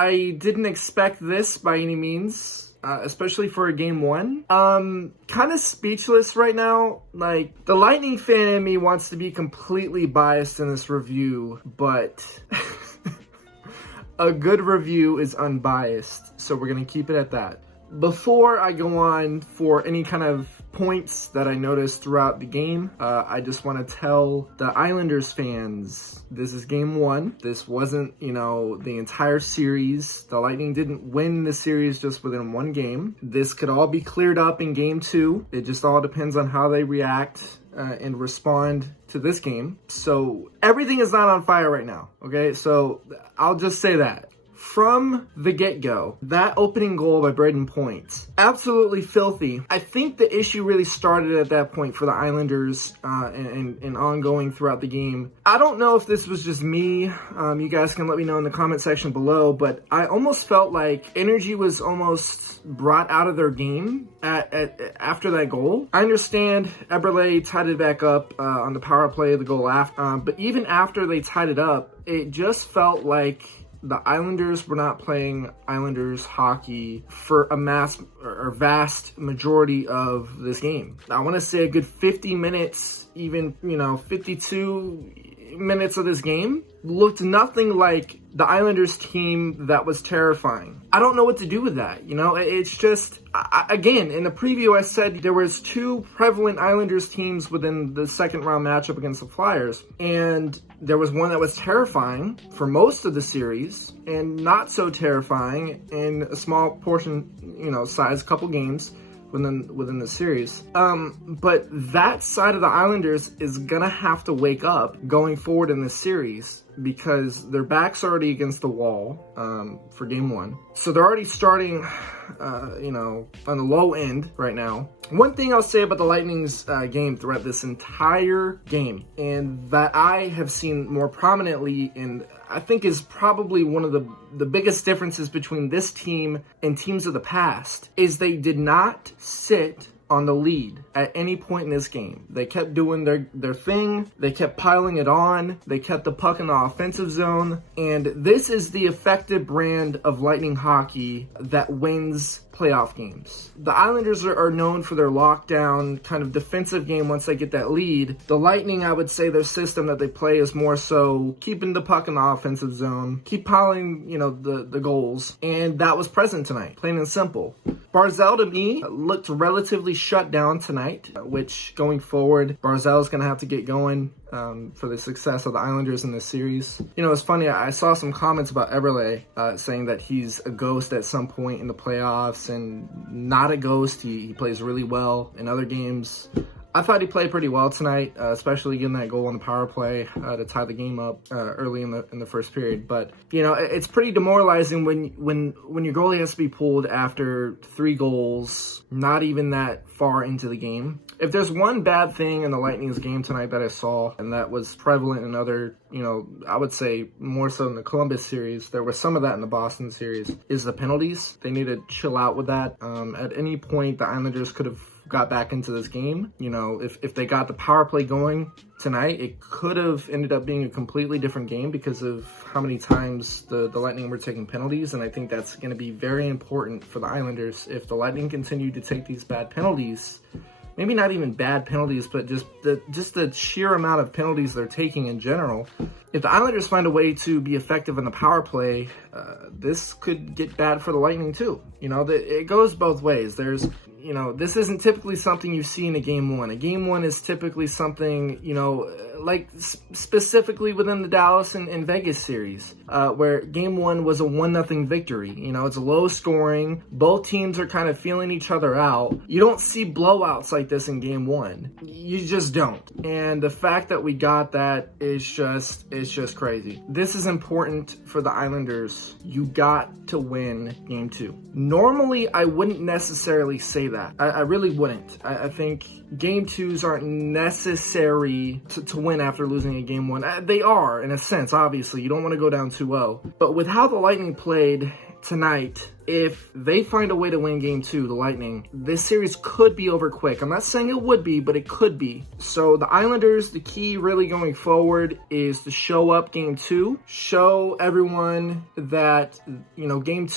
I didn't expect this by any means, especially for a game one. Kind of speechless right now. Like, the Lightning fan in me wants to be completely biased in this review, but a good review is unbiased, so we're going to keep it at that. Before I go on for any kind of points that I noticed throughout the game, I just want to tell the Islanders fans, this is game one. This wasn't, the entire series. The Lightning didn't win the series just within one game. This could all be cleared up in game two. It just all depends on how they react and respond to this game. So everything is not on fire right now, okay? So I'll just say that. From the get-go, that opening goal by Braden Point, absolutely filthy. I think the issue really started at that point for the Islanders and ongoing throughout the game. I don't know if this was just me. You guys can let me know in the comment section below, but I almost felt like energy was almost brought out of their game after that goal. I understand Eberle tied it back up on the power play of the goal after, but even after they tied it up, it just felt like the Islanders were not playing Islanders hockey for a vast majority of this game. I want to say a good 50 minutes, even, 52 minutes of this game looked nothing like the Islanders team that was terrifying. I don't know what to do with that. It's just, again, in the preview I said there was two prevalent Islanders teams within the second round matchup against the Flyers, and there was one that was terrifying for most of the series and not so terrifying in a small portion, size, couple games within the series. But that side of the Islanders is gonna have to wake up going forward in this series, because their back's already against the wall for game one. So they're already starting, on the low end right now. One thing I'll say about the Lightning's game throughout this entire game, and that I have seen more prominently, and I think is probably one of the biggest differences between this team and teams of the past, is they did not sit on the lead at any point in this game. They kept doing their thing. They kept piling it on. They kept the puck in the offensive zone. And this is the effective brand of Lightning hockey that wins playoff games. The Islanders are known for their lockdown kind of defensive game once they get that lead. The Lightning, I would say their system that they play is more so keeping the puck in the offensive zone, keep piling, the goals. And that was present tonight, plain and simple. Barzal, to me, looked relatively shut down tonight, which going forward, Barzal is going to have to get going for the success of the Islanders in this series. It's funny, I saw some comments about Eberle saying that he's a ghost at some point in the playoffs, and not a ghost. He plays really well in other games. I thought he played pretty well tonight, especially getting that goal on the power play to tie the game up early in the first period. But it's pretty demoralizing when your goalie has to be pulled after 3 goals, not even that far into the game. If there's one bad thing in the Lightning's game tonight that I saw, and that was prevalent in other, I would say more so in the Columbus series, there was some of that in the Boston series, is the penalties. They need to chill out with that. At any point, the Islanders could have got back into this game. If they got the power play going tonight, it could have ended up being a completely different game because of how many times the Lightning were taking penalties, and I think that's going to be very important for the Islanders. If the Lightning continue to take these bad penalties, maybe not even bad penalties, but just the sheer amount of penalties they're taking in general, if the Islanders find a way to be effective in the power play, this could get bad for the Lightning too. It goes both ways. This isn't typically something you see in a game one. A game one is typically something, like specifically within the Dallas and Vegas series, where game one was a 1-0 victory. It's low scoring. Both teams are kind of feeling each other out. You don't see blowouts like this in game one. You just don't. And the fact that we got that is just crazy. This is important for the Islanders. You got to win game two. Normally, I wouldn't necessarily say that. I really wouldn't. I think game twos aren't necessary to win after losing a game one. They are, in a sense, obviously. You don't want to go down 2-0. But with how the Lightning played tonight, if they find a way to win game 2, the Lightning, this series could be over quick. I'm not saying it would be, but it could be. So the Islanders, the key really going forward is to show up game 2, show everyone that, you know, game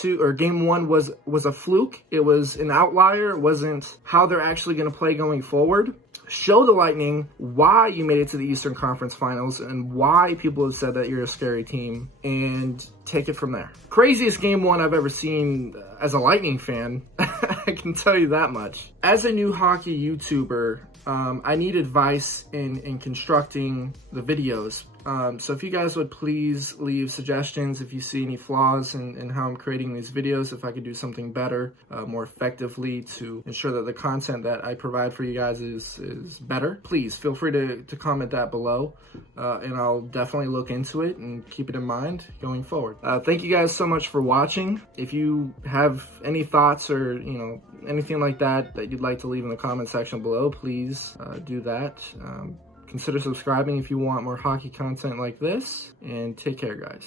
1 was a fluke. It was an outlier. It wasn't how they're actually going to play going forward. Show the Lightning why you made it to the Eastern Conference Finals and why people have said that you're a scary team, and take it from there. Craziest game 1 I've ever seen as a Lightning fan. I can tell you that much. As a new hockey YouTuber, I need advice in constructing the videos. So if you guys would please leave suggestions if you see any flaws in how I'm creating these videos, if I could do something better, more effectively to ensure that the content that I provide for you guys is better, please feel free to comment that below, and I'll definitely look into it and keep it in mind going forward. Thank you guys so much for watching. If you have any thoughts or, you know, anything like that you'd like to leave in the comment section below, please do that. Consider subscribing if you want more hockey content like this, and take care, guys.